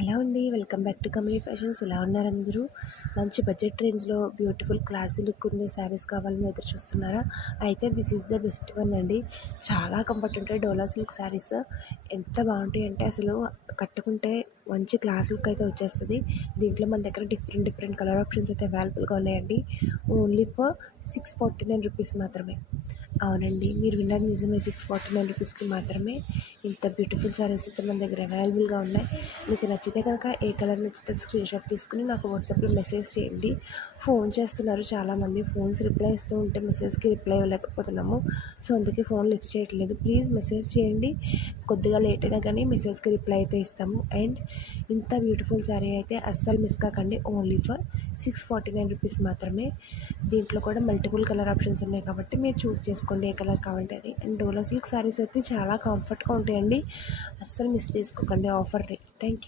ఎలా ఉంది? Welcome back to Kamali fashions. ఎలా ఉన్నారు అందరూ? మంచి బడ్జెట్ రేంజ్‌లో బ్యూటిఫుల్ క్లాసీ లుక్ ఉండే శారీస్ కావాలని ఎదురు చూస్తున్నారా? అయితే this is the best one అండి. చాలా కంఫర్ట్ ఉంటాయి డోలా సిల్క్ శారీస్. ఎంత బాగుంటాయి అంటే అసలు కట్టుకుంటే మంచి క్లాస్ లుక్ అయితే వచ్చేస్తుంది. దీంట్లో మన దగ్గర డిఫరెంట్ కలర్ ఆప్షన్స్ అయితే అవైలబుల్గా ఉన్నాయండి. ఓన్లీ ఫర్ 649 రూపీస్ మాత్రమే. అవునండి, మీరు విన్నది నిజమే. 649 రూపీస్కి మాత్రమే ఇంత బ్యూటిఫుల్ శారీస్ అయితే మన దగ్గర అవైలబుల్గా ఉన్నాయి. మీకు నచ్చితే కనుక ఏ కలర్ నచ్చితే స్క్రీన్ షాట్ తీసుకుని నాకు వాట్సాప్లో మెసేజ్ చేయండి. ఫోన్ చేస్తున్నారు చాలామంది. ఫోన్స్ రిప్లై ఇస్తూ ఉంటే మెసేజ్కి రిప్లై ఇవ్వలేకపోతున్నాము. సో అందుకే ఫోన్ లిఫ్ట్ చేయట్లేదు. ప్లీజ్ మెసేజ్ చేయండి. కొద్దిగా లేట్ అయినా కానీ మెసేజ్కి రిప్లై అయితే ఇస్తాము. అండ్ ఇంత బ్యూటిఫుల్ శారీ అయితే అస్సలు మిస్ కాకండి. ఓన్లీ ఫర్ 649 రూపీస్ మాత్రమే. దీంట్లో కూడా మల్టిపుల్ కలర్ ఆప్షన్స్ ఉన్నాయి కాబట్టి మీరు చూస్ చేసుకోండి ఏ కలర్ కావాలంటే అది. అండ్ డోలా సిల్క్ శారీస్ అయితే చాలా కంఫర్ట్గా ఉంటాయండి. అస్సలు మిస్ చేసుకోకండి ఆఫర్ని. Thank you.